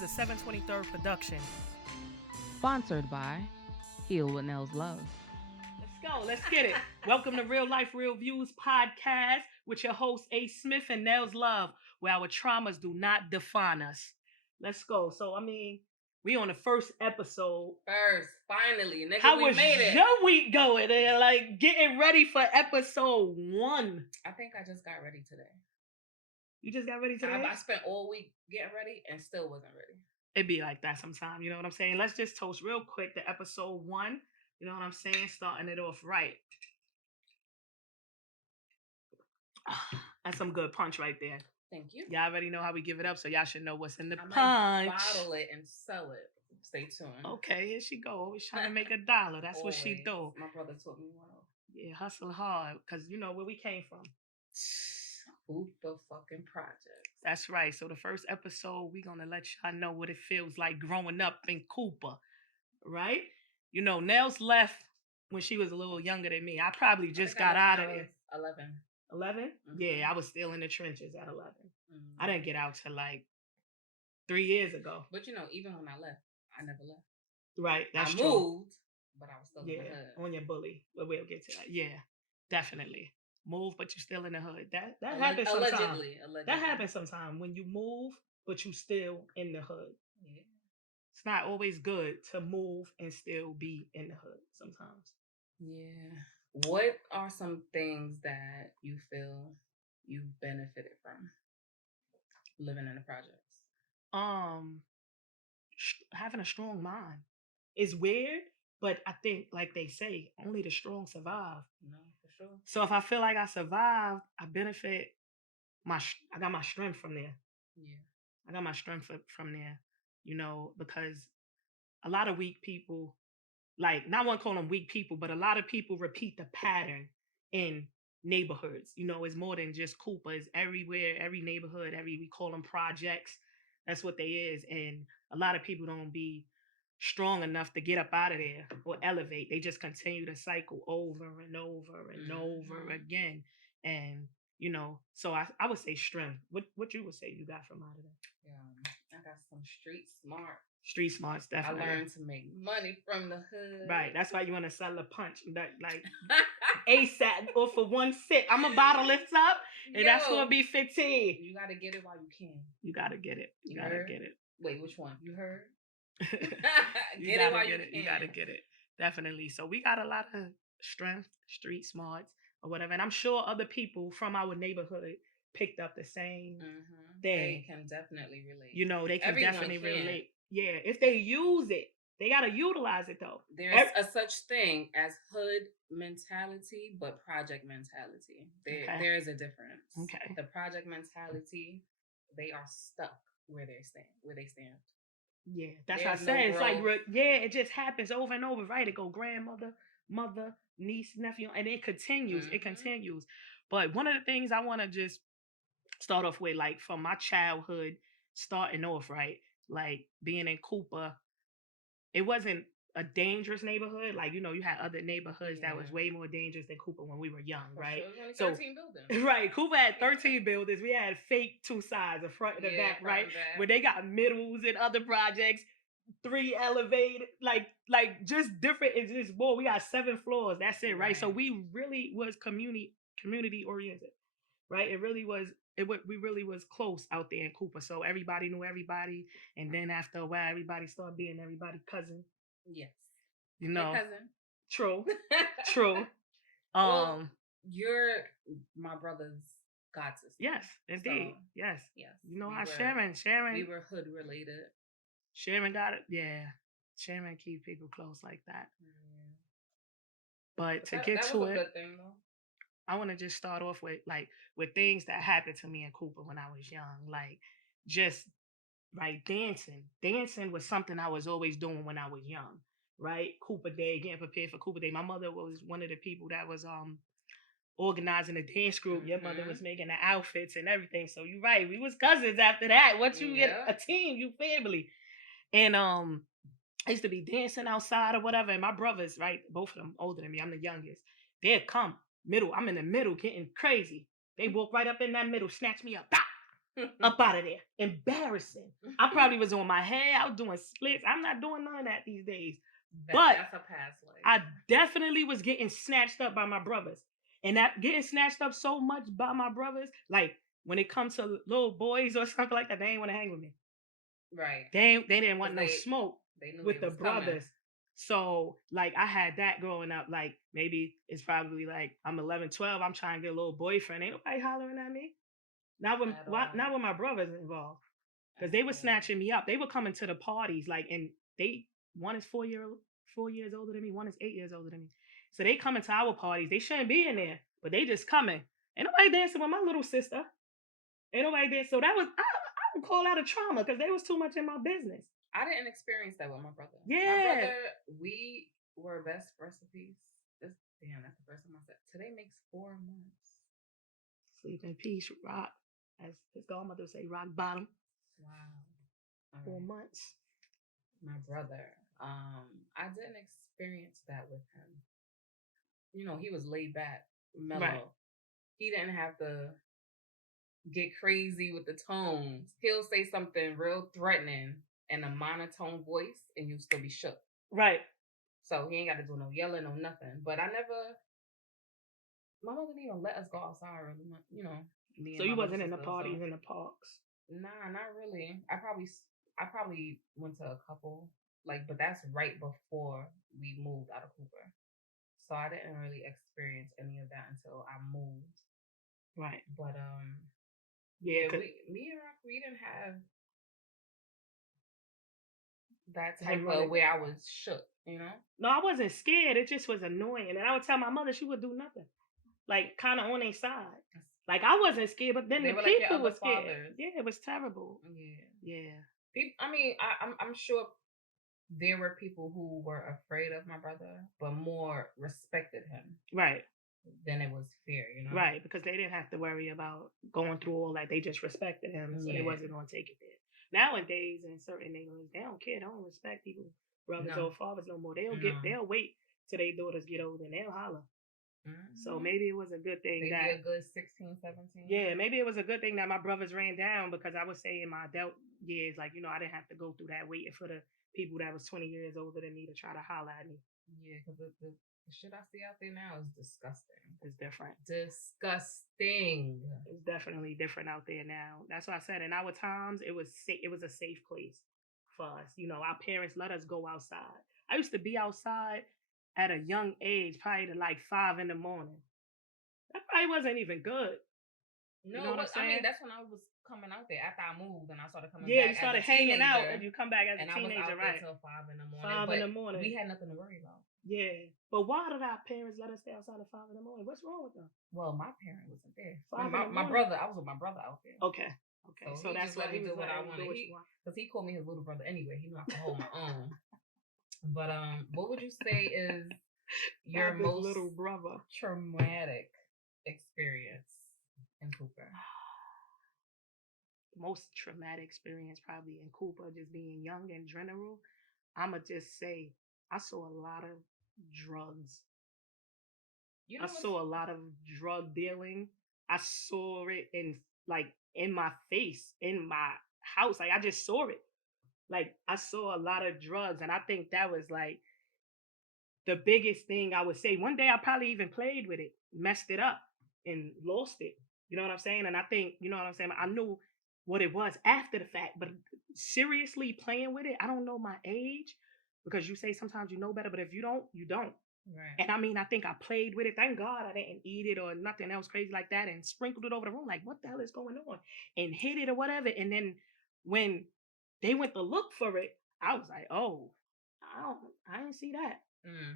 is a 723rd production. Sponsored by Heal with Nellz Love. Let's go. Let's get it. Welcome to Real Life, Real Views podcast with your hosts, A. Smith and Nellz Love, where our traumas do not define us. Let's go. So, we on the first episode. Finally. Nigga, How we was made it. your week going? And like getting ready for episode 1. I think I just got ready today. You just got ready today? I spent all week getting ready and still wasn't ready. It'd be like that sometimes, you know what I'm saying? Let's just toast real quick to episode 1. You know what I'm saying? Starting it off right. That's some good punch right there. Thank you. Y'all already know how we give it up, so y'all should know what's in the punch. Might bottle it and sell it. Stay tuned. Okay, here she go. Always trying to make $1. That's what she do. My brother taught me well. Yeah, hustle hard, because you know where we came from. Super fucking project. That's right. So the first episode, we're going to let y'all know what it feels like growing up in Cooper, right? You know, Nellz left when she was a little younger than me. I probably just got out of there. 11. 11? Mm-hmm. Yeah, I was still in the trenches at 11. Mm-hmm. I didn't get out till like 3 years ago. But you know, even when I left, I never left. Right, that's true. I moved, but I was still in the hood. On your bully. But we'll get to that. Yeah, definitely. Move, but you're still in the hood. That happens sometimes. Allegedly. That happens sometimes when you move, but you still in the hood. Yeah. It's not always good to move and still be in the hood sometimes. Yeah. What are some things that you feel you've benefited from living in the projects? Having a strong mind. It's weird, but I think, like they say, only the strong survive. No, for sure. So if I feel like I survived, I benefit. I got my strength from there. Yeah. I got my strength from there, you know, because a lot of weak people, like, not one call them weak people, but a lot of people repeat the pattern in neighborhoods. You know, it's more than just Cooper. It's everywhere, every neighborhood, we call them projects. That's what they is. And a lot of people don't be strong enough to get up out of there or elevate. They just continue to cycle over and over and over again. And, you know, so I would say strength. What you would say you got from out of there? Yeah, I got some street smart. Street smarts, definitely. I learned to make money from the hood. Right. That's why you want to sell a punch. That, like, ASAP or for one sip. I'm going to bottle this up, and that's going to be 15. You got to get it while you can. You got to get it. You got to get it. Wait, which one? You heard? You gotta get it. You gotta get it. Definitely. So we got a lot of strength, street smarts, or whatever. And I'm sure other people from our neighborhood picked up the same thing. They can definitely relate. You know, they can definitely relate. Yeah. If they use it, they gotta utilize it though. There's a such thing as hood mentality, but project mentality. There is a difference. Okay. The project mentality, they are stuck where they stand. Yeah, that's what I said. It's like, it just happens over and over, right? It go grandmother, mother, niece, nephew, and it continues. It continues. But one of the things I want to just start off with, like, from my childhood, starting off, right? Like, being in Cooper, it wasn't a dangerous neighborhood. Like, you know, you had other neighborhoods that was way more dangerous than Cooper when we were young, right? Sure. 13 buildings. Right. Cooper had 13 buildings. We had fake 2 sides, the front and the back, right? Where they got middles and other projects, 3 elevated, like just different. It's just more. We got 7 floors. That's it, right? So we really was community oriented, right? It really was. We really was close out there in Cooper. So everybody knew everybody, and then after a while, everybody started being everybody's cousin. Yes. You know. Your cousin. True. True. Well, you're my brother's god sister. Yes, indeed. So, yes. You know how Sharon. We were hood related. Sharon got it. Yeah. Sharon keep people close like that. But to get to it, good thing, though. I want to just start off with things that happened to me in Cooper when I was young. Like, just like dancing. Dancing was something I was always doing when I was young, right? Cooper Day, getting prepared for Cooper Day. My mother was one of the people that was organizing a dance group. Your mother was making the outfits and everything. So you're right. We was cousins after that. Once you get a team, you family. And I used to be dancing outside or whatever. And my brothers, right, both of them older than me. I'm the youngest. They'd come middle. I'm in the middle getting crazy. They walk right up in that middle, snatch me up. Bah! Up out of there. Embarrassing. I probably was on my head. I was doing splits. I'm not doing none of that these days. But that's a past life. I definitely was getting snatched up by my brothers. And that getting snatched up so much by my brothers, like when it comes to little boys or something like that, they ain't want to hang with me. Right. They didn't want no smoke with the brothers. Coming. So like I had that growing up. Like maybe it's probably like I'm 11, 12. I'm trying to get a little boyfriend. Ain't nobody hollering at me. Not when my brothers involved. Because they were snatching me up. They were coming to the parties, like, and one is 4 years older than me, one is 8 years older than me. So they coming to our parties. They shouldn't be in there, but they just coming. Ain't nobody dancing with my little sister. Ain't nobody dancing. So that was I would call that a trauma because they was too much in my business. I didn't experience that with my brother. Yeah. My brother, we were best recipes. That's the first time I said. Today makes 4 months. Sleep in peace, rock. As his godmother would say, rock bottom. Wow. 4 months. My brother. I didn't experience that with him. You know, he was laid back, mellow. Right. He didn't have to get crazy with the tones. He'll say something real threatening in a monotone voice and you'll still be shook. Right. So he ain't got to do no yelling or nothing. But my mother didn't even let us go outside really much, you know. So you wasn't in the parties in the parks? Nah, not really. I probably went to a couple, but that's right before we moved out of Cooper. So I didn't really experience any of that until I moved. Right. But yeah, me and Rock, we didn't have that type of where I was shook, you know? No, I wasn't scared. It just was annoying. And I would tell my mother she would do nothing. Like kind of on their side. Like I wasn't scared, but then the people were scared. Fathers. Yeah, it was terrible. Yeah. I mean, I'm sure there were people who were afraid of my brother, but more respected him. Right. Than it was fear, you know? Right, because they didn't have to worry about going through all that. They just respected him, so they wasn't going to take it there. Nowadays, in certain neighborhoods, they don't care. They don't respect people, brothers or fathers no more. They'll wait till their daughters get older and they'll holler. Mm-hmm. So maybe it was a good thing maybe a good 16, 17. Yeah, maybe it was a good thing that my brothers ran down because I would say in my adult years, like, you know, I didn't have to go through that waiting for the people that was 20 years older than me to try to holler at me. Yeah, because the shit I see out there now is disgusting. It's different. Disgusting. It's definitely different out there now. That's what I said. In our times, it was a safe place for us. You know, our parents let us go outside. I used to be outside at a young age, probably to like 5 a.m. That probably wasn't even good. No, you know what I'm saying? I mean, that's when I was coming out there after I moved and I started coming back. Yeah, you started hanging out and you come back as a teenager, and right? I was out there till 5 a.m. 5 a.m. We had nothing to worry about. Yeah, but why did our parents let us stay outside at 5 a.m? What's wrong with them? Well, my parent wasn't there. My brother, I was with my brother out there. Okay. So that's let me do what I wanted. Because he called me his little brother anyway. He knew I could hold my own. But what would you say is your most little brother traumatic experience in Cooper? Most traumatic experience probably in Cooper, just being young in general. I'ma just say I saw a lot of drugs. I saw a lot of drug dealing. I saw it in my face, in my house. Like I just saw it. Like I saw a lot of drugs, and I think that was like the biggest thing I would say. One day I probably even played with it, messed it up, and lost it. You know what I'm saying? And I think, you know what I'm saying? I knew what it was after the fact, but seriously playing with it, I don't know my age because you say sometimes you know better, but if you don't, you don't. Right. And I mean, I think I played with it. Thank God I didn't eat it or nothing else crazy like that and sprinkled it over the room. Like, what the hell is going on? And hit it or whatever. And then when they went to look for it, I was like, oh, I didn't see that.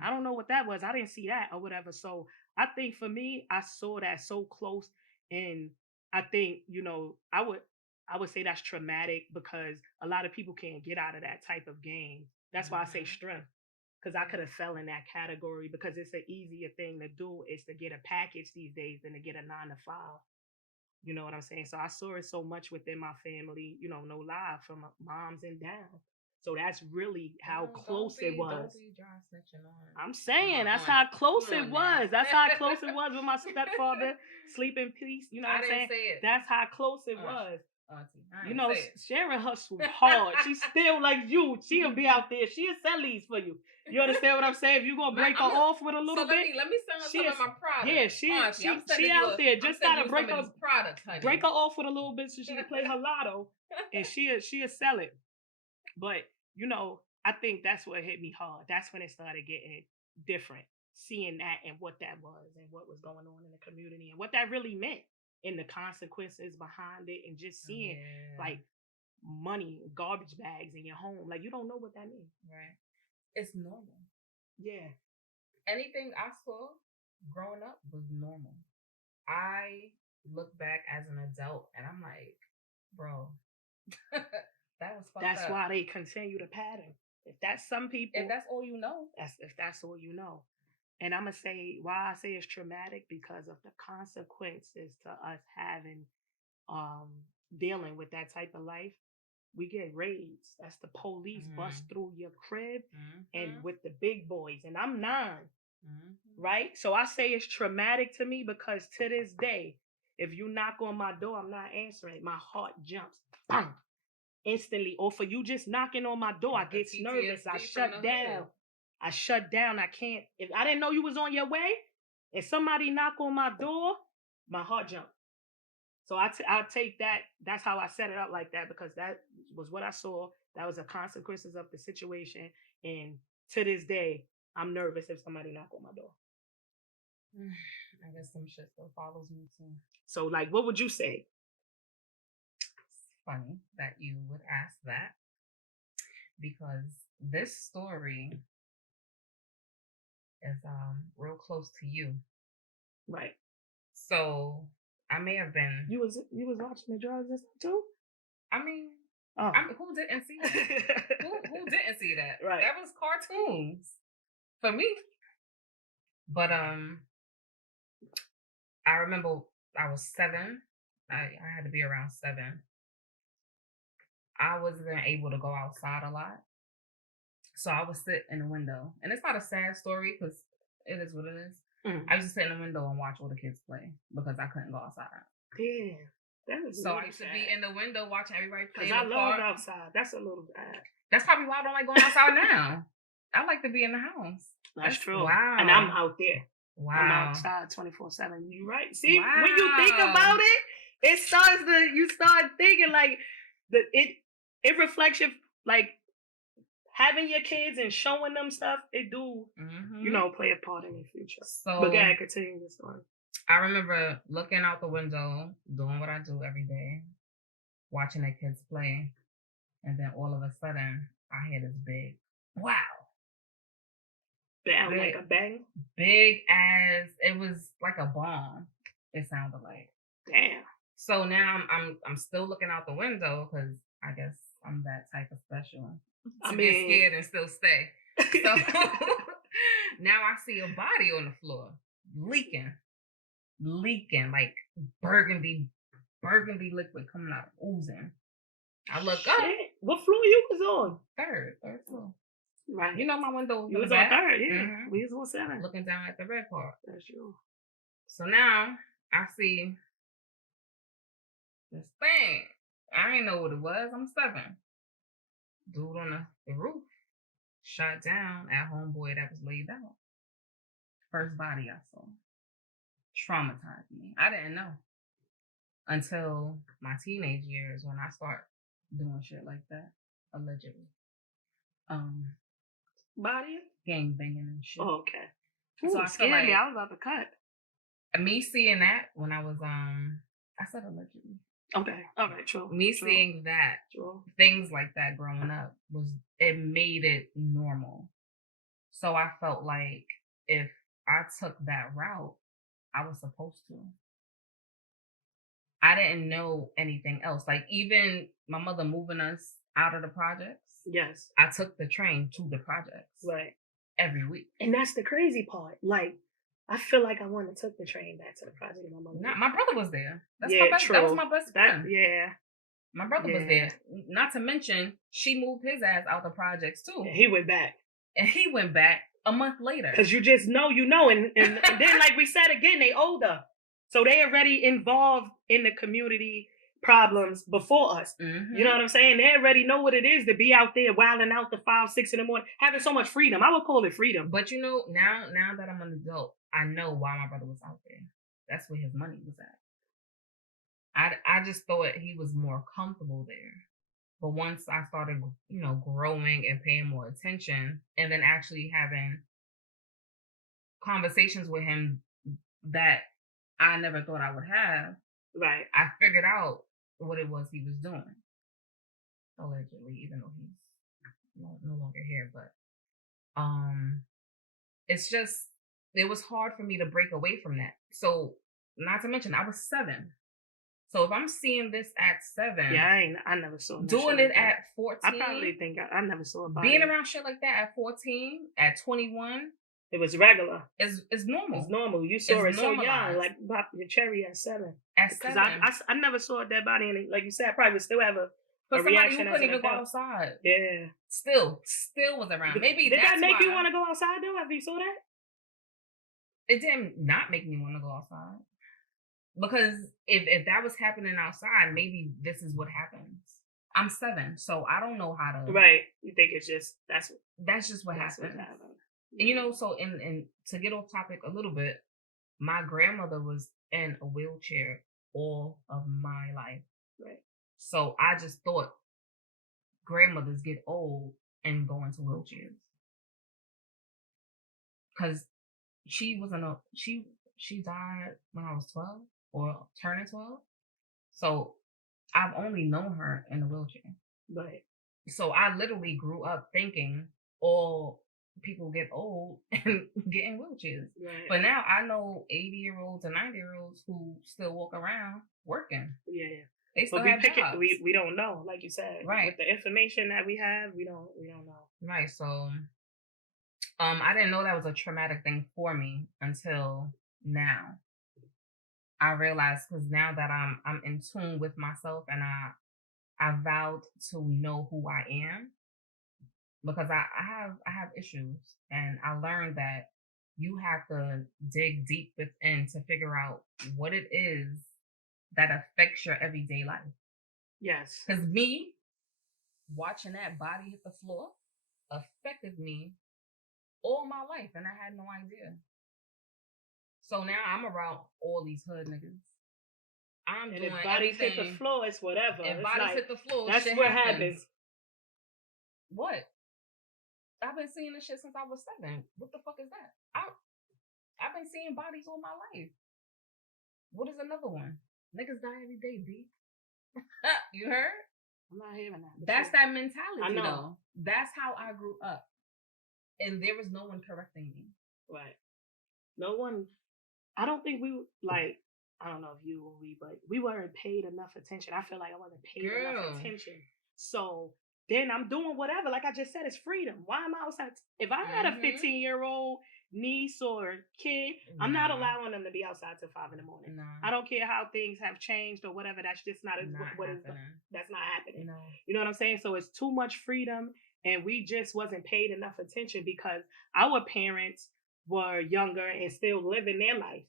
I don't know what that was. I didn't see that or whatever. So I think for me, I saw that so close. And I think, you know, I would say that's traumatic because a lot of people can't get out of that type of game. That's why I say strength. Because I could have fell in that category because it's an easier thing to do is to get a package these days than to get a 9 to 5. You know what I'm saying? So I saw it so much within my family, you know, no lie, from moms and down. So that's really how close it was. Don't be dry snitching on. I'm saying that's how close it was. That's how close it was with my stepfather. Sleep in peace. You know what I'm saying? Say it. That's how close it was. Auntie. You know, Sharon hustles hard. She's still like you. She'll be out there. She'll sell these for you. You understand what I'm saying? If you're gonna break her off with a little bit, let me sell some of my products. Yeah, she out there. Just gotta break her products, honey. Break her off with a little bit so she can play her lotto, and she'll sell it. But you know, I think that's what hit me hard. That's when it started getting different. Seeing that and what that was and what was going on in the community and what that really meant and the consequences behind it, and just seeing like money, garbage bags in your home. Like, you don't know what that means. Right. It's normal. Yeah. Anything I saw growing up was normal. I look back as an adult and I'm like, bro, that was fucked That's up. why they continue the pattern. If that's some people, if that's all you know, if that's all you know. And I'm gonna say why I say it's traumatic, because of the consequences to us having dealing with that type of life. We get raids. That's the police bust through your crib and with the big boys. And I'm 9. Right? So I say it's traumatic to me because to this day, if you knock on my door, I'm not answering. My heart jumps. Bang! Instantly. Or for you just knocking on my door, I get nervous. I shut down. I shut down. I can't. If I didn't know you was on your way and somebody knock on my door, my heart jumped. So I'll take that. That's how I set it up like that, because that was what I saw. That was the consequences of the situation. And to this day, I'm nervous if somebody knock on my door. I guess some shit still follows me too. So, like, what would you say? It's funny that you would ask that, because this story is real close to you. Right. So I may have been. You was watching the drugs and stuff too? I mean, who didn't see that? who didn't see that? Right. That was cartoons for me. But I remember I was 7. I had to be around 7. I wasn't able to go outside a lot, so I would sit in the window. And it's not a sad story because it is what it is. I used to sit in the window and watch all the kids play because I couldn't go outside. Damn. So I used to be in the window watching everybody play. Because I love outside. That's a little bad. That's probably why I don't like going outside now. I like to be in the house. That's true. Wow. And I'm out there. Wow. I'm outside 24/7. You right. See, when you think about it, you start thinking like it reflects your, like, having your kids and showing them stuff, it do, play a part in your future. So, but go ahead, continue the story. I remember looking out the window, doing what I do every day, watching the kids play, and then all of a sudden, I hear this big, wow. Bang, like a bang? Big as, it was like a bomb, it sounded like. Damn. So now I'm still looking out the window because I guess I'm that type of special. To get scared and still stay. So now I see a body on the floor, leaking like burgundy liquid coming out, oozing. I look up. What floor you was on? Third floor. Right. You know my window. You was on 3rd, yeah. We was on 7. Looking down at the red part. That's true. So now I see this thing. I didn't know what it was. I'm 7. Dude on the roof shot down at homeboy that was laid out. First body I saw. Traumatized me. I didn't know until my teenage years when I start doing shit like that, allegedly. Body? Gang banging and shit. Oh, okay. So I scared me. I was about to cut. Me seeing that when I was I said allegedly. Okay. All right. True. Me seeing that, things like that growing up it made it normal. So I felt like if I took that route, I was supposed to. I didn't know anything else. Like, even my mother moving us out of the projects. Yes. I took the train to the projects. Right. Every week. And that's the crazy part. Like, I feel like I wouldn't have took the train back to the project with my mother. My brother was there. True. That was my best friend. My brother was there. Not to mention, she moved his ass out the projects too. And he went back. And he went back a month later. Because you just know, and then, like we said again, they older. So they already involved in the community. problems before us. Mm-hmm. You know what I'm saying? They already know what it is to be out there wilding out to 5, 6 in the morning, having so much freedom. I would call it freedom. But you know, now that I'm an adult, I know why my brother was out there. That's where his money was at. I just thought he was more comfortable there. But once I started, growing and paying more attention, and then actually having conversations with him that I never thought I would have, right? I figured out what it was he was doing. Allegedly, even though he's no longer here, but it's just, it was hard for me to break away from that. So, not to mention, I was 7. So if I'm seeing this at 7, yeah, I never saw doing it at 14. I probably think I never saw it. Being around shit like that at 14, at 21, it was regular. It's normal. It's normal. You saw it so young, like pop your cherry at 7. At 7, I never saw a dead body, and like you said, I probably would still have a somebody reaction who couldn't even go outside. Yeah, still was around. Maybe did that make you want to go outside though? Have you saw that? It didn't not make me want to go outside. Because if that was happening outside, maybe this is what happens. I'm 7, so I don't know how to. Right. You think it's just that's just what happens. And so in to get off topic a little bit, my grandmother was in a wheelchair all of my life. Right. So I just thought grandmothers get old and go into wheelchairs. Because she died when I was 12 or turning 12. So I've only known her in a wheelchair. Right. So I literally grew up thinking all people get old and get in wheelchairs. Right. But now I know 80-year-olds and 90-year-olds who still walk around working. Yeah. They still have jobs. We don't know, like you said. Right. With the information that we have, we don't know. Right. So I didn't know that was a traumatic thing for me until now. I realized, because now that I'm in tune with myself, and I vowed to know who I am, because I have issues, and I learned that you have to dig deep within to figure out what it is that affects your everyday life. Yes. Because me watching that body hit the floor affected me all my life, and I had no idea. So now I'm around all these hood niggas. I'm doing everything. If bodies hit the floor, it's whatever. If bodies hit the floor, that's what happens. What? I've been seeing this shit since I was 7. What the fuck is that? I've been seeing bodies all my life. What is another one? Niggas die every day, B. You heard? I'm not hearing that. That's that mentality, I know. Though. That's how I grew up. And there was no one correcting me. Right. No one. I don't think we, like, I don't know if you or we, but we weren't paid enough attention. I feel like I wasn't paid enough attention. So then I'm doing whatever. Like I just said, it's freedom. Why am I outside? If I had a 15-year-old niece or kid, I'm not allowing them to be outside till 5 in the morning. No. I don't care how things have changed or whatever. That's just not that's not happening. No. You know what I'm saying? So it's too much freedom, and we just wasn't paid enough attention because our parents were younger and still living their life.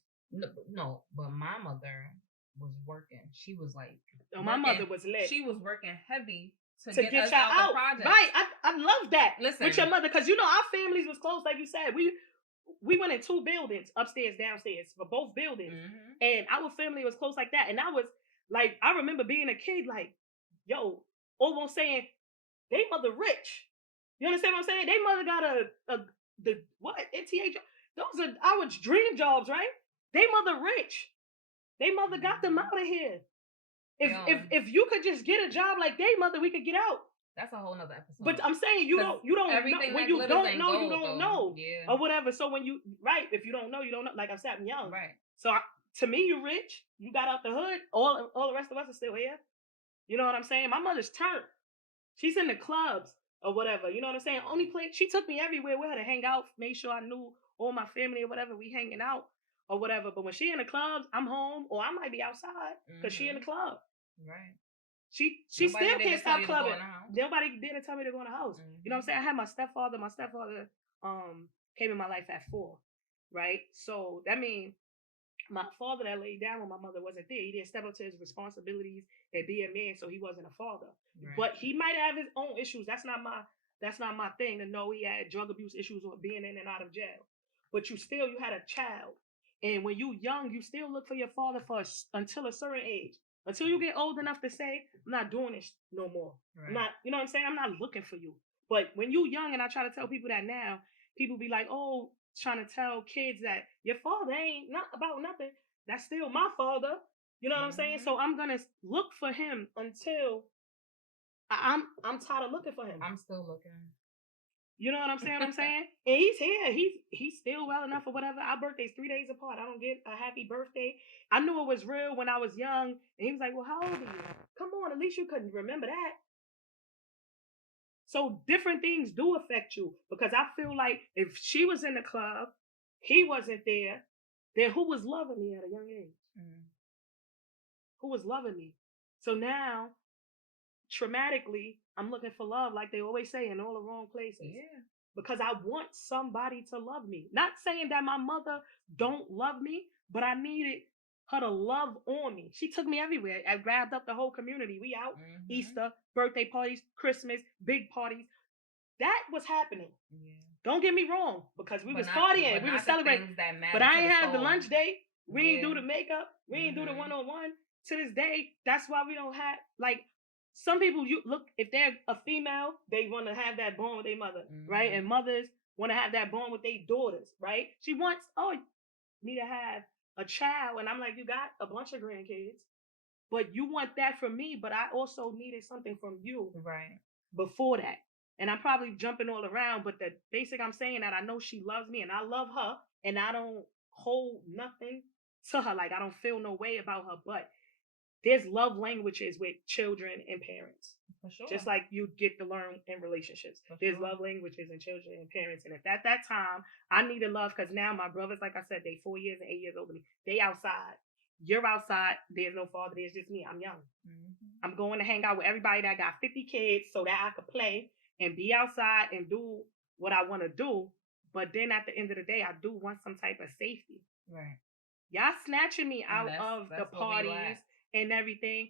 No, but my mother was working. She was like, my mother was lit. She was working heavy to get us y'all out the project. Right. I love that. Listen, with your mother, because our families was close, like you said. We went in 2 buildings, upstairs, downstairs, for both buildings, and our family was close like that. And I was like, I remember being a kid, like, yo, almost saying, they mother rich. You understand what I'm saying? They mother got the what? NTA job. Those are our dream jobs, right? They mother rich. They mother got them out of here. If you could just get a job like they mother, we could get out. That's a whole nother episode. But I'm saying you don't know. When you don't know, you don't know. Yeah. Or whatever. So when you if you don't know, you don't know. Like I said, I'm young. Right. So to me, you're rich. You got out the hood. All the rest of us are still here. You know what I'm saying? My mother's turned. She's in the clubs or whatever. You know what I'm saying? Only place she took me everywhere with her to hang out, made sure I knew all my family or whatever. We hanging out or whatever. But when she in the clubs, I'm home, or I might be outside because she in the club. Right. She still can't stop clubbing. Nobody didn't tell me to go in the house. You know what I'm saying? I had my stepfather. My stepfather came in my life at 4. Right. So that means My father that laid down when my mother wasn't there, he didn't step up to his responsibilities and be a man, so he wasn't a father. Right. But he might have his own issues. That's not my thing to know he had drug abuse issues or being in and out of jail. But you had a child, and when you young, you still look for your father until a certain age. Until you get old enough to say, I'm not doing this no more. Right. I'm not, you know what I'm saying? I'm not looking for you. But when you young, and I try to tell people that now, people be like, oh, trying to tell kids that your father ain't not about nothing. That's still my father. You know what I'm saying? So I'm gonna look for him until I'm tired of looking for him. I'm still looking. You know what I'm saying? And he's here. He's still well enough or whatever. Our birthday's 3 days apart. I don't get a happy birthday. I knew it was real when I was young. And he was like, well, how old are you? Come on, at least you couldn't remember that. So different things do affect you, because I feel like if she was in the club, he wasn't there, then who was loving me at a young age? Mm. Who was loving me? So now, traumatically, I'm looking for love, like they always say, in all the wrong places. Yeah. Because I want somebody to love me. Not saying that my mother don't love me, but I needed her to love on me. She took me everywhere. I grabbed up the whole community. We out, Easter, birthday parties, Christmas, big parties. That was happening. Yeah. Don't get me wrong, because we was partying, we were celebrating. But I ain't have the lunch date. We ain't do the makeup. We ain't do the one-on-one. To this day, that's why we don't have, like, some people, you look, if they're a female, they want to have that bond with their mother, right? And mothers want to have that bond with their daughters, right? She wants, you need to have a child. And I'm like, you got a bunch of grandkids, but you want that from me, but I also needed something from you before that. And I'm probably jumping all around, but the basic I'm saying that I know she loves me and I love her, and I don't hold nothing to her. Like, I don't feel no way about her, but there's love languages with children and parents. For sure. Just like you get to learn in relationships. There's love languages in children and parents. And if at that time I needed love, because now my brothers, like I said, they 4 years and 8 years older than me. They outside. You're outside. There's no father. There's just me. I'm young. Mm-hmm. I'm going to hang out with everybody that got 50 kids so that I could play and be outside and do what I want to do. But then at the end of the day, I do want some type of safety. Right. Y'all snatching me out of the parties and everything.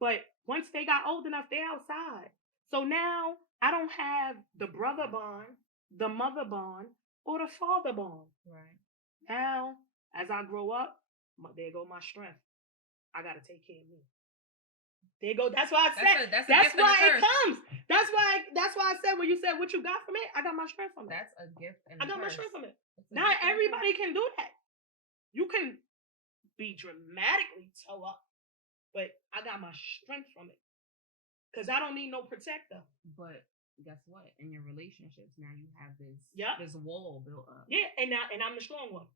But once they got old enough, they're outside. So now I don't have the brother bond, the mother bond, or the father bond. Right. Now, as I grow up, there go my strength. I got to take care of me. There you go. That's why I said. That's why it comes. That's why I said when you said what you got from it, I got my strength from it. That's a gift. And I got my strength from it. Not everybody can do that. You can be dramatically toe up, but I got my strength from it, because I don't need no protector. But guess what? In your relationships now, you have this wall built up. Yeah, and I'm the strong one.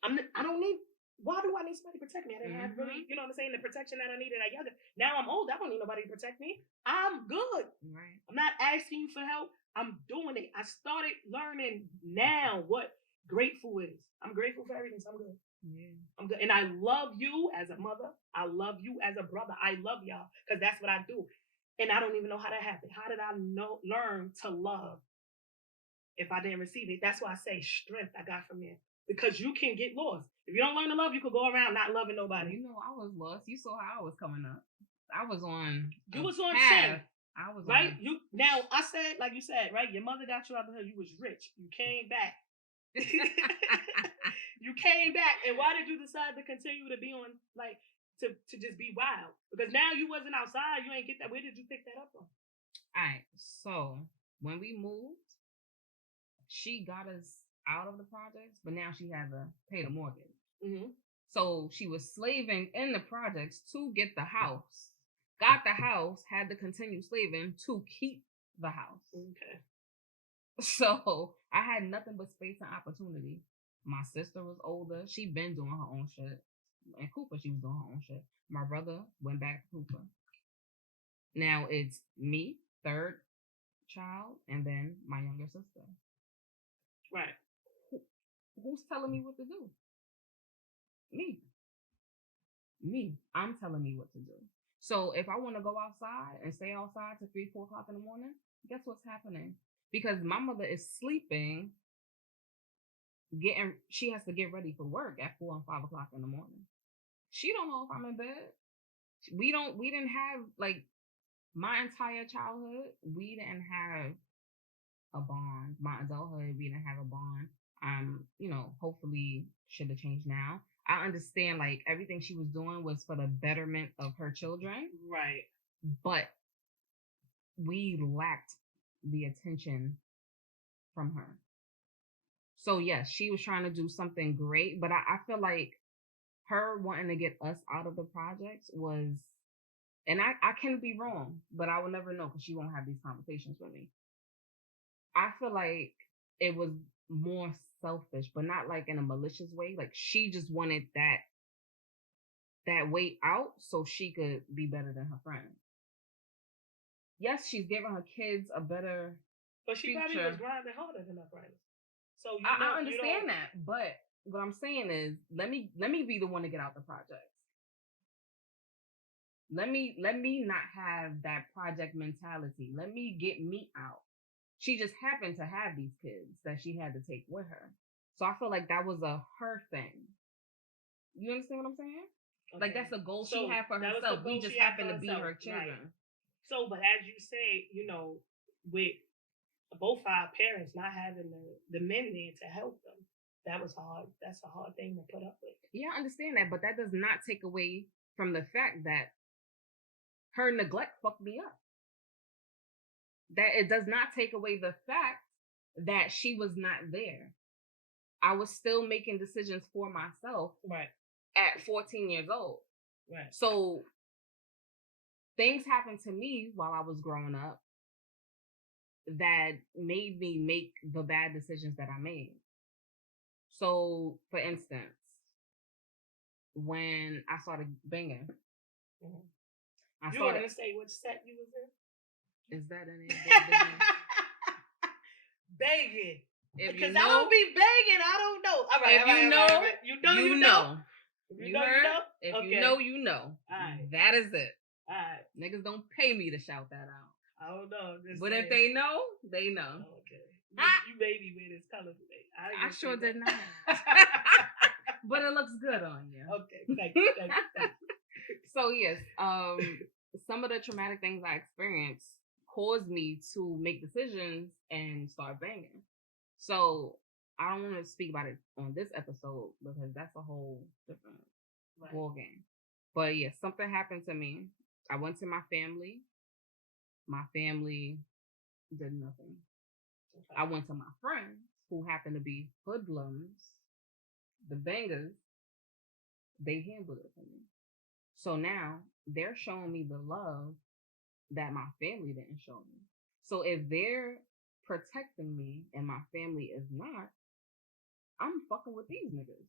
I don't need. Why do I need somebody to protect me? I didn't have really, you know what I'm saying, the protection that I needed at younger. Now I'm old. I don't need nobody to protect me. I'm good. Right. I'm not asking you for help. I'm doing it. I started learning now what grateful is. I'm grateful for everything, so I'm good. Yeah. I'm good. And I love you as a mother. I love you as a brother. I love y'all, because that's what I do. And I don't even know how that happened. How did I learn to love if I didn't receive it? That's why I say strength I got from there. Because you can get lost. If you don't learn to love, you could go around not loving nobody. You know, I was lost. You saw how I was coming up. I was on. You was on 10. I was right. Now I said, like you said, right. Your mother got you out of her. You was rich. You came back. You came back, and why did you decide to continue to be on, like, to just be wild? Because now you wasn't outside. You ain't get that. Where did you pick that up from? All right. So when we moved, she got us out of the projects, but now she had to pay the mortgage. Mm-hmm. So she was slaving in the projects to get the house. Got the house, had to continue slaving to keep the house. Okay. So I had nothing but space and opportunity. My sister was older. She been doing her own shit. In Cooper, she was doing her own shit. My brother went back to Cooper. Now it's me, third child, and then my younger sister. Right. Who's telling me what to do? Me. I'm telling me what to do. So if I want to go outside and stay outside till 3, 4 o'clock in the morning, guess what's happening? Because my mother is sleeping she has to get ready for work at 4 and 5 o'clock in the morning. She don't know if I'm in bed. We didn't have, like, my entire childhood, we didn't have a bond. My adulthood, we didn't have a bond. Hopefully should have changed now. I understand, like, everything she was doing was for the betterment of her children. Right. But we lacked the attention from her. So yes, she was trying to do something great, but I feel like her wanting to get us out of the projects was, and I can be wrong, but I will never know because she won't have these conversations with me. I feel like it was more selfish, but not like in a malicious way. Like, she just wanted that way out so she could be better than her friends. Yes, she's giving her kids a better But she future. probably was grinding harder than her friends. So I understand that, but what I'm saying is, let me be the one to get out the projects. Let me not have that project mentality. Let me get me out. She just happened to have these kids that she had to take with her. So I feel like that was a her thing. You understand what I'm saying? Okay. Like, that's a goal she had for herself. We just happened to be her children. Right. So, but as you say, with both our parents not having the men there to help them, that was hard. That's a hard thing to put up with. Yeah, I understand that, but that does not take away from the fact that her neglect fucked me up. That it does not take away the fact that she was not there. I was still making decisions for myself. Right. At 14 years old. Right. So things happened to me while I was growing up that made me make the bad decisions that I made. So, for instance, when I started banging, you want to say which set you was in? Is that in it? Banging. Because I don't be banging. I don't know. All right. You know. If you know, you know. All right. That is it. All right. Niggas don't pay me to shout that out. I don't know. But if they know, they know. Oh, okay. You made me wear this color today. I sure did not. But it looks good on you. Okay. Thank you. So yes, some of the traumatic things I experienced caused me to make decisions and start banging. So I don't want to speak about it on this episode because that's a whole different ball game. But yes, something happened to me. I went to my family. My family did nothing. Okay. I went to my friends who happened to be hoodlums, the bangers. They handled it for me. So now they're showing me the love that my family didn't show me. So if they're protecting me and my family is not, I'm fucking with these niggas.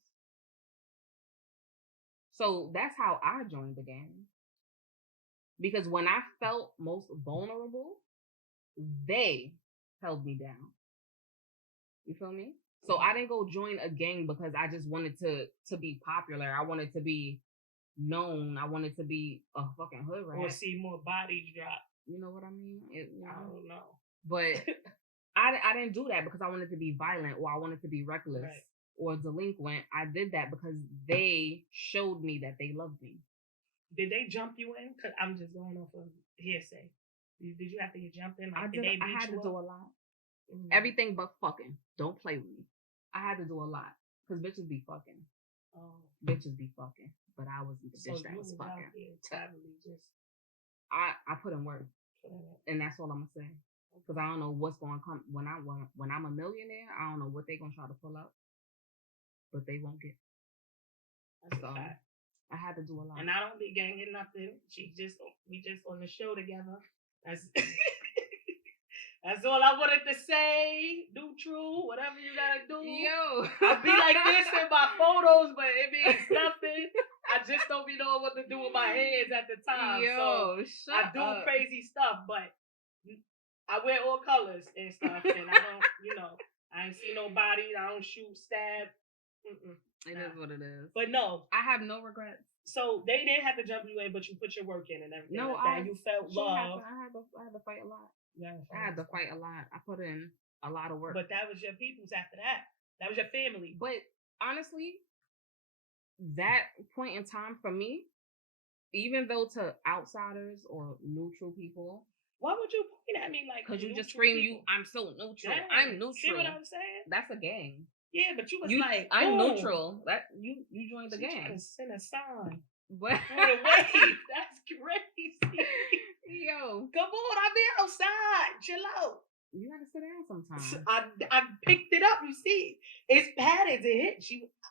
So that's how I joined the gang. Because when I felt most vulnerable, they held me down. You feel me? So I didn't go join a gang because I just wanted to be popular. I wanted to be known. I wanted to be a fucking hood rat. Or see more bodies drop. You know what I mean? I don't know. But I didn't do that because I wanted to be violent or I wanted to be reckless or delinquent. I did that because they showed me that they loved me. Did they jump you in? Because I'm just going off of hearsay. Did you have to get jumped in? Like, I had to do a lot. Mm-hmm. Everything but fucking. Don't play with me. I had to do a lot. Because bitches be fucking. Oh. Bitches be fucking. But I was the bitch that was fucking. I put in work. And that's all I'm going to say. Because I don't know what's going to come. When I'm a millionaire, I don't know what they're going to try to pull up. But they won't get. That's so, I had to do a lot. And I don't be ganging nothing. We just on the show together. That's that's all I wanted to say. Do true, whatever you gotta do. Yo, I be like this in my photos, but it means nothing. I just don't be knowing what to do with my hands at the time. Yo, so I do crazy stuff, but I wear all colors and stuff, and I don't, I ain't see nobody. I don't shoot, stab. It is what it is. But no, I have no regrets. So they didn't have to jump you in, but you put your work in and everything. No, like that. You felt love. I had to fight a lot. Yeah, I had to fight a lot. I put in a lot of work. But that was your peoples after that. That was your family. But honestly, that point in time for me, even though to outsiders or neutral people, why would you point at me like? Because you just scream, I'm so neutral. Yeah. I'm neutral. See what I'm saying? That's a gang. Yeah, but you was like, I'm neutral. That you joined the gang. Trying to send a sign. But through the wave. That's crazy. Yo, come on, I'll be outside. Chill out. You gotta sit down sometimes. I picked it up. You see, it's padded. It hit.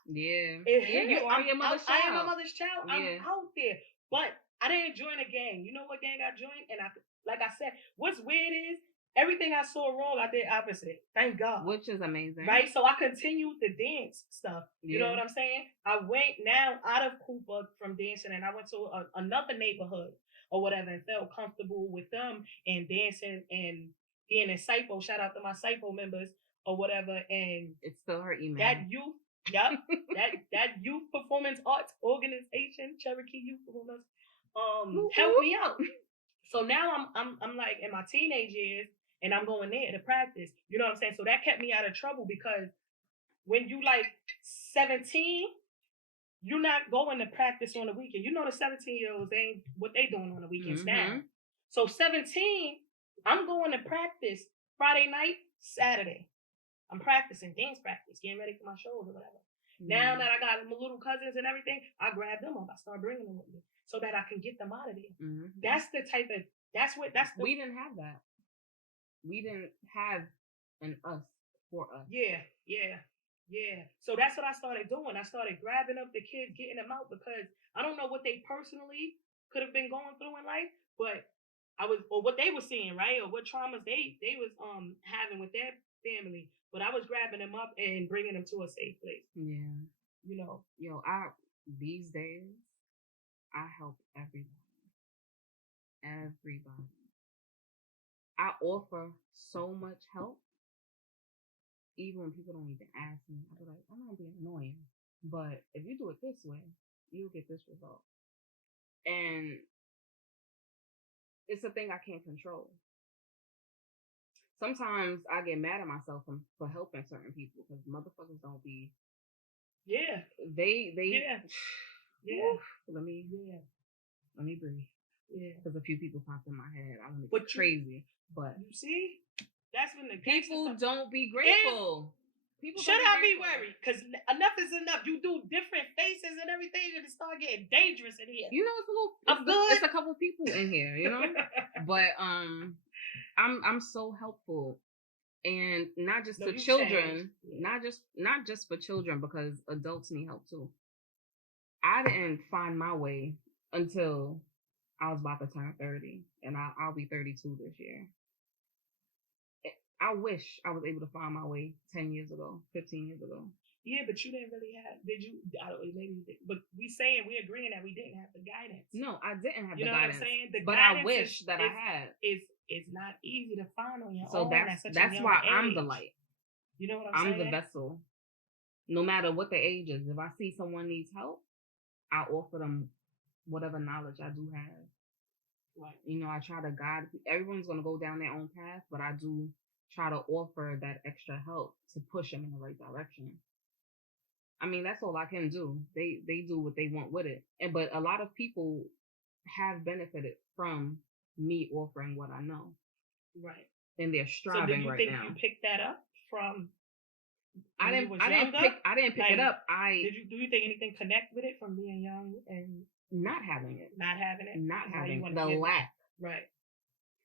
It hit. You are your mother's child. I am my mother's child. Yeah. I'm out there, but I didn't join a gang. You know what gang I joined? And like I said, what's weird is everything I saw wrong, I did opposite. Thank God. Which is amazing. Right? So I continued the dance stuff. You know what I'm saying? I went now out of Cooper from dancing and I went to another neighborhood or whatever and felt comfortable with them and dancing and being in Psycho. Shout out to my Psycho members or whatever. And it still hurt you, man. That youth, that youth performance arts organization, Cherokee Youth Performance, helped me out. So now I'm like in my teenage years and I'm going there to practice. You know what I'm saying? So that kept me out of trouble because when you like 17, you're not going to practice on the weekend. You know the 17-year-olds, they ain't what they doing on the weekends now. So 17, I'm going to practice Friday night, Saturday. I'm practicing, dance practice, getting ready for my shows or whatever. Now that I got my little cousins and everything, I grab them up. I start bringing them with me so that I can get them out of there. That's the type of, we didn't have that. We didn't have an us for us. Yeah. So that's what I started doing. I started grabbing up the kids, getting them out because I don't know what they personally could have been going through in life, but or what they were seeing, right? Or what traumas they was having with their family. But I was grabbing them up and bringing them to a safe place. Yeah. You know. These days, I help everybody. Everybody. I offer so much help. Even when people don't even ask me, I'll be like, I'm not being annoying. But if you do it this way, you'll get this result. And it's a thing I can't control. Sometimes I get mad at myself for helping certain people because motherfuckers don't be. Yeah. They. Yeah. Yeah. Let me breathe. Yeah. Because a few people popped in my head. I want to get crazy. But you see, that's when the people don't be grateful. People should I be worried? Because enough is enough. You do different faces and everything, and it start getting dangerous in here. You know, it's a couple people in here. You know, but I'm so helpful, and not just to children, not just for children because adults need help too. I didn't find my way until I was about to turn 30, and I'll be 32 this year. I wish I was able to find my way 10 years ago, 15 years ago. Yeah, but you didn't really have. Did you? I don't know. Maybe you did. But we agreeing that we didn't have the guidance. No, I didn't have the guidance. You know what I'm saying? But I wish that I had. It's not easy to find on your own. So that's why I'm the light. You know what I'm saying? I'm the vessel. No matter what the age is, if I see someone needs help, I offer them whatever knowledge I do have. Right. You know, I try to guide. Everyone's gonna go down their own path, but I do try to offer that extra help to push them in the right direction. I mean, that's all I can do. They do what they want with it. But a lot of people have benefited from me offering what I know. Right. And they're striving right now. So you picked that up from I didn't pick it up. Do you think anything connect with it from being young and not having it? Not having the lack. Right.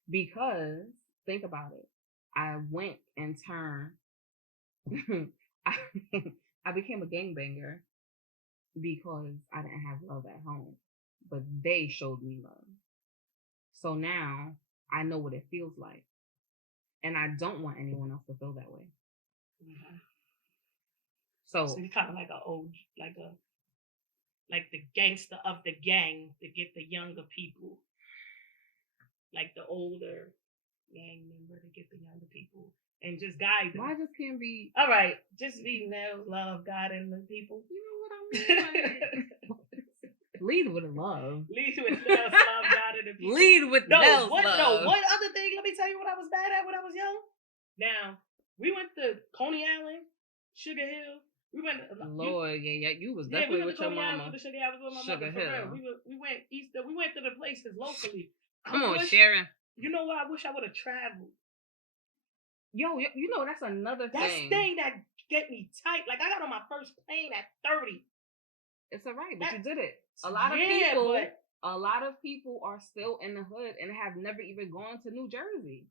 Because think about it. I went and turned. I became a gangbanger because I didn't have love at home, but they showed me love. So now I know what it feels like, and I don't want anyone else to feel that way. Mm-hmm. So you're kind of like like the gangster of the gang to get the younger people, like the older gang member to get the younger people and just guide them. Why just can't be? All right, just be Nellz, love, guiding the people. You know what I mean? Lead with love. Lead with Nellz, love, guiding the people. Lead with Nellz, love. No, one other thing. Let me tell you what I was bad at when I was young. Now we went to Coney Island, Sugar Hill. We went. Lord, you was Yeah, we definitely went with to your Coney Island mama. with the Sugar. I was with my Sugar mother for real. Hill. We went Easter. We went to the places locally. Come on, Sharon. You know what? I wish I would have traveled. Yo, you know that's another That's thing. thing that get me tight. Like I got on my first plane at 30. It's all right, but you did it. A lot of people are still in the hood and have never even gone to New Jersey.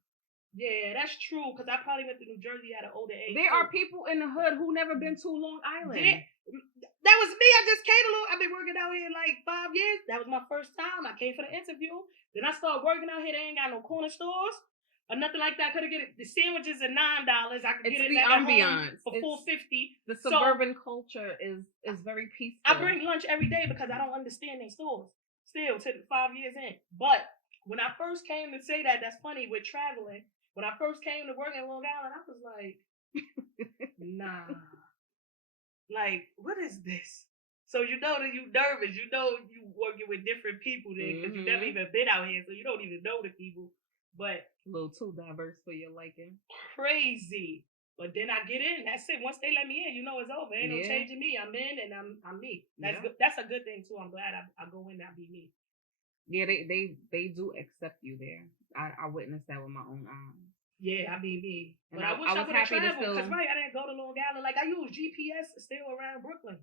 Yeah, that's true. Because I probably went to New Jersey at an older age. There are people in the hood who never been to Long Island. That was me. I just came to I've been working out here like 5 years. That was my first time. I came for the interview. Then I started working out here. They ain't got no corner stores or nothing like that. Could have get it. The sandwiches are $9. I could get it at home for $4.50. The suburban culture is very peaceful. I bring lunch every day because I don't understand their stores. Still, to 5 years in. But when I first came to say that, that's funny with traveling. When I first came to work in Long Island, I was like, nah. Like, what is this? So you know that you nervous. You know you working with different people there because you never even been out here, so you don't even know the people. But a little too diverse for your liking. Crazy. But then I get in. That's it. Once they let me in, you know it's over. Ain't no changing me. I'm in and I'm me. That's good. That's a good thing too. I'm glad I go in and I be me. Yeah, they do accept you there. I witnessed that with my own eyes. Yeah, I be me. But I wish I would have traveled because I didn't go to Long Island. Like I use GPS still around Brooklyn.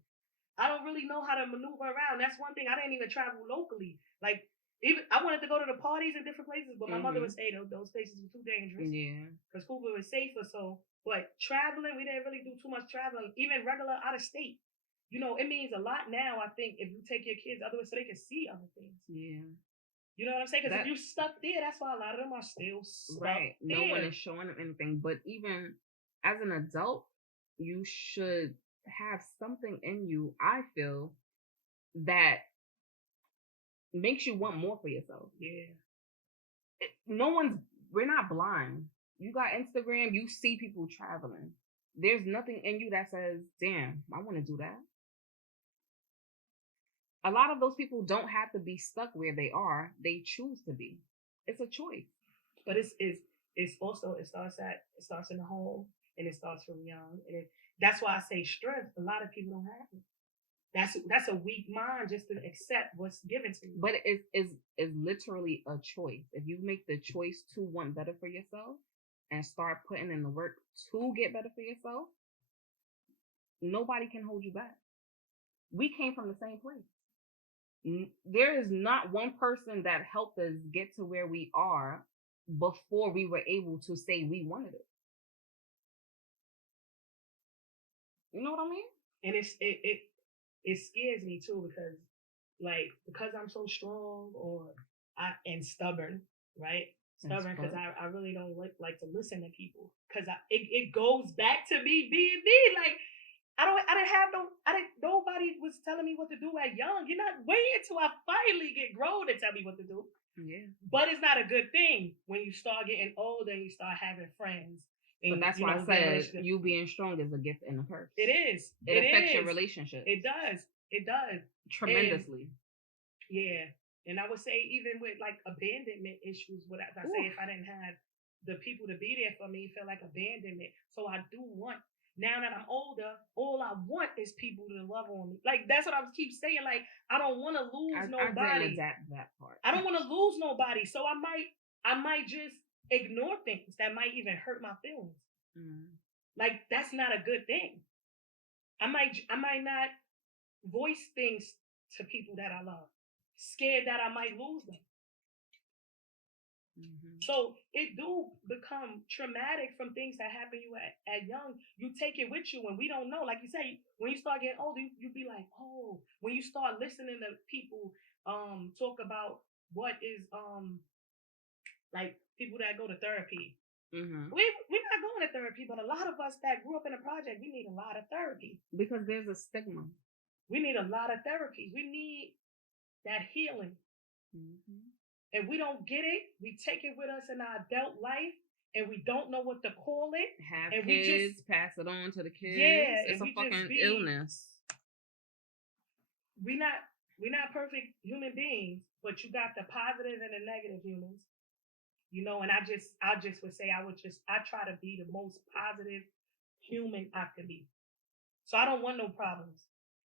I don't really know how to maneuver around. That's one thing. I didn't even travel locally. Like even I wanted to go to the parties in different places, but my mother would say those places were too dangerous. Yeah, because Cuba was safer. So, but traveling, we didn't really do too much traveling. Even regular out of state. You know, it means a lot now. I think if you take your kids other way so they can see other things. Yeah. You know what I'm saying? Because if you stuck there, that's why a lot of them are still stuck there. No one is showing them anything. But even as an adult, you should have something in you, I feel, that makes you want more for yourself. Yeah. We're not blind. You got Instagram, you see people traveling. There's nothing in you that says, damn, I want to do that. A lot of those people don't have to be stuck where they are. They choose to be. It's a choice. But it's also it starts in the home and it starts from young. And that's why I say strength. A lot of people don't have it. That's a weak mind just to accept what's given to you. But it's literally a choice. If you make the choice to want better for yourself and start putting in the work to get better for yourself, nobody can hold you back. We came from the same place. There is not one person that helped us get to where we are before we were able to say we wanted it. You know what I mean? And it scares me too because I'm so strong and stubborn, right? Stubborn because I really don't like to listen to people because it goes back to me being me. Like nobody was telling me what to do at young. You're not waiting until I finally get grown to tell me what to do. Yeah. But it's not a good thing when you start getting older and you start having friends. So that's why I said you being strong is a gift and a curse. It is. It affects your relationship. It does. It does. Tremendously. Yeah. And I would say even with like abandonment issues, what I say if I didn't have the people to be there for me, it felt like abandonment. So I do want, now that I'm older, all I want is people to love on me. Like that's what I keep saying. Like I don't want to lose nobody. I didn't adapt that part. I don't want to lose nobody. So I might just ignore things that might even hurt my feelings. Like that's not a good thing. I might not voice things to people that I love, scared that I might lose them. So it do become traumatic from things that happen to you at young. You take it with you, and we don't know. Like you say, when you start getting older, you be like, oh. When you start listening to people talk about what is like people that go to therapy. We're not going to therapy, but a lot of us that grew up in a project, we need a lot of therapy because there's a stigma. We need a lot of therapy. We need that healing. If we don't get it, we take it with us in our adult life, and we don't know what to call it. Have and kids, we just pass it on to the kids. Yeah, it's a fucking illness. We're not perfect human beings, but you got the positive and the negative humans. You know, and I just would say I try to be the most positive human I can be. So I don't want no problems.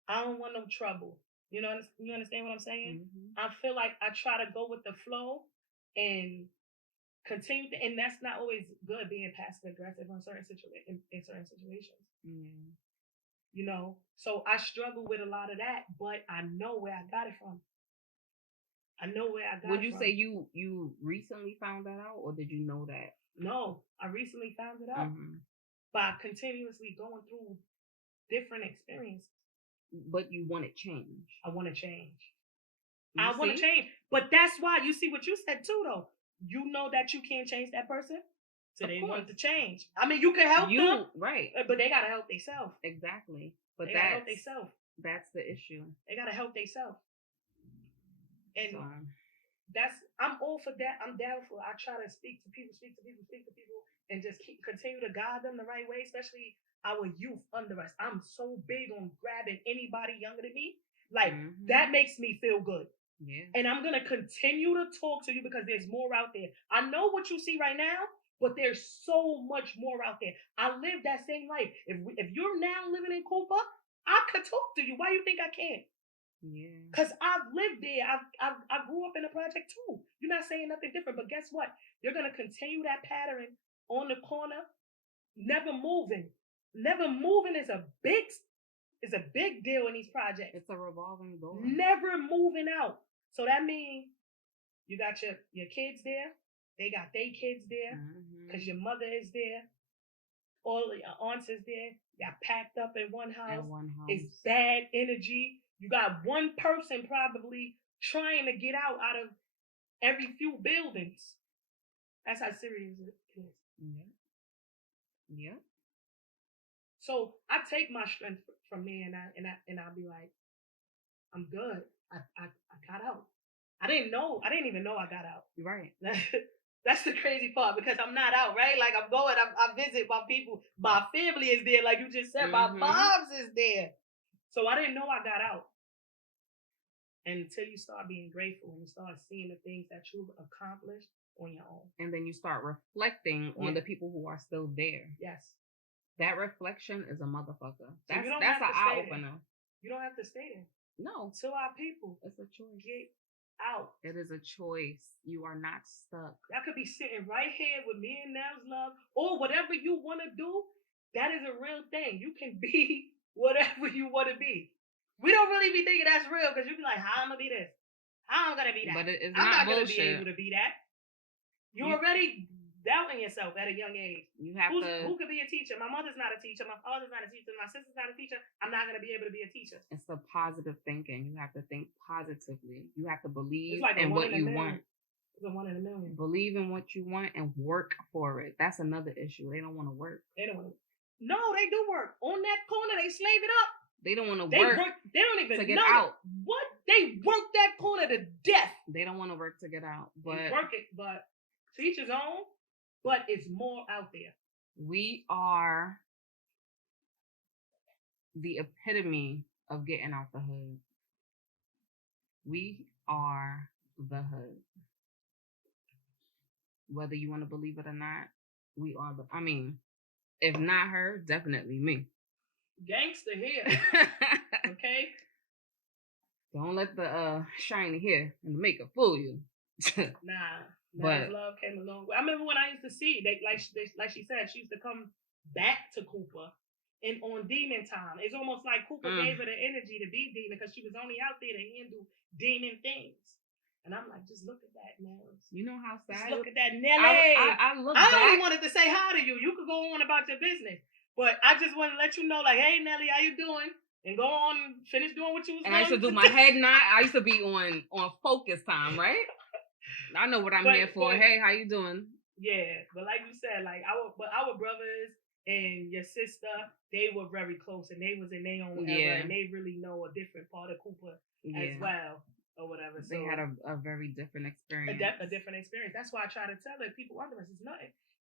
I don't want no trouble. You understand what I'm saying? Mm-hmm. I feel like I try to go with the flow and continue, and that's not always good being passive aggressive in certain situations. Mm. So I struggle with a lot of that, but I know where I got it from. I know where I got Would it you from. say you recently found that out, or did you know that? No, I recently found it out by continuously going through different experiences. But you want to change. I want to change. I want to change. But that's why you see what you said too, though. You know that you can't change that person, so they want to change. I mean, you can help them, right? But they gotta help themselves. Exactly. But they gotta help themselves. That's the issue. They gotta help themselves. And I'm all for that. I'm down for. I try to speak to people, and just continue to guide them the right way, especially our youth under us. I'm so big on grabbing anybody younger than me. Like that makes me feel good. Yeah. And I'm gonna continue to talk to you because there's more out there. I know what you see right now, but there's so much more out there. I live that same life. If you're now living in Cooper, I could talk to you. Why you think I can't? Yeah. Because I've lived there. I grew up in a project too. You're not saying nothing different, but guess what? You're gonna continue that pattern on the corner, never moving. Never moving is a big deal in these projects. It's a revolving door. Never moving out. So that means you got your kids there. They got their kids there because your mother is there. All your aunts is there. Y'all packed up in one house. It's bad energy. You got one person probably trying to get out of every few buildings. That's how serious it is. Yeah. So I take my strength from there, and I'll be like, I'm good. I got out. I didn't even know I got out. Right. That's the crazy part because I'm not out, right? Like I'm going, I visit my people. My family is there, like you just said. My moms is there. So I didn't know I got out. Until you start being grateful and you start seeing the things that you've accomplished on your own. And then you start reflecting on the people who are still there. Yes. That reflection is a motherfucker. So that's an eye opener. You don't have to stay there. No. To our people. It's a choice. Get out. It is a choice. You are not stuck. I could be sitting right here with me and Nellz Love, or whatever you want to do. That is a real thing. You can be whatever you want to be. We don't really be thinking that's real because you be like, how I'm going to be this? How I'm going to be that? But it's I'm not going to be able to be that. You already doubting yourself at a young age. You have Who could be a teacher? My mother's not a teacher. My father's not a teacher. My sister's not a teacher. I'm not going to be able to be a teacher. It's the positive thinking. You have to think positively. You have to believe in what you want. It's a 1 in a million. Believe in what you want and work for it. That's another issue. They don't want to work. They don't want to. No, they do work. On that corner, they slave it up. They don't want to work. They don't even to get know out. What? They work that corner to death. They don't want to work to get out. But they work it, but to each his own. But it's more out there. We are the epitome of getting out the hood. We are the hood. Whether you want to believe it or not, we are the. I mean, if not her, definitely me. Gangster here. Okay? Don't let the shiny hair and the makeup fool you. Nah. But Love came a long way. I remember when I used to see like she said, she used to come back to Cooper and on demon time. It's almost like Cooper gave her the energy to be demon because she was only out there to handle demon things. And I'm like, just look at that, Nellz. You know how sad. Just look at that, Nelly. I only wanted to say hi to you. You could go on about your business. But I just wanted to let you know, like, hey, Nelly, how you doing? And go on, finish doing what you was doing. And I used to do my head nod. I used to be on focus time, right? I know what I'm here for. Hey, how you doing? Yeah, but like you said, like our brothers and your sister, they were very close, and they was in their own era, and they really know a different part of Cooper as well, or whatever. They had a very different experience. A different experience. That's why I try to tell the people under us,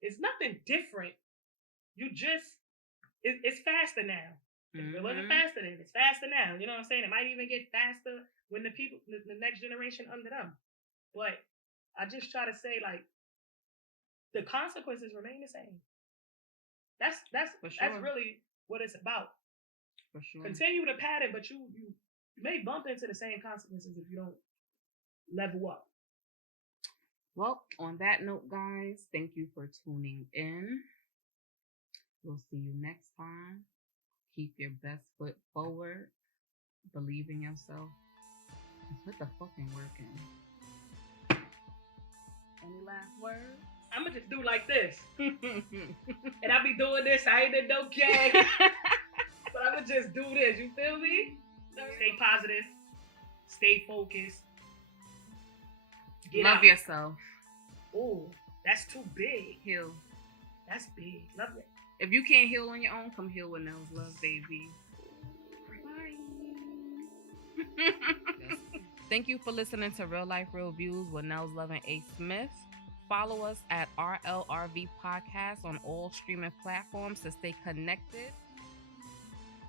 it's nothing different. You just, it's faster now. It wasn't faster then. It's faster now. You know what I'm saying? It might even get faster when the next generation under them. But I just try to say, like, the consequences remain the same. That's really what it's about. For sure. Continue the pattern, but you may bump into the same consequences if you don't level up. Well, on that note, guys, thank you for tuning in. We'll see you next time. Keep your best foot forward. Believe in yourself. And put the fucking work in. Any last words? I'm going to just do like this. And I be doing this. I ain't in no gang. But I'm going to just do this. You feel me? Stay positive. Stay focused. Love yourself. Oh, that's too big. Heal. That's big. Love it. If you can't heal on your own, come heal with Nellz Love, baby. Bye. Thank you for listening to Real Life Real Views with Nellz Love and A. Smith. Follow us at RLRV Podcast on all streaming platforms to stay connected.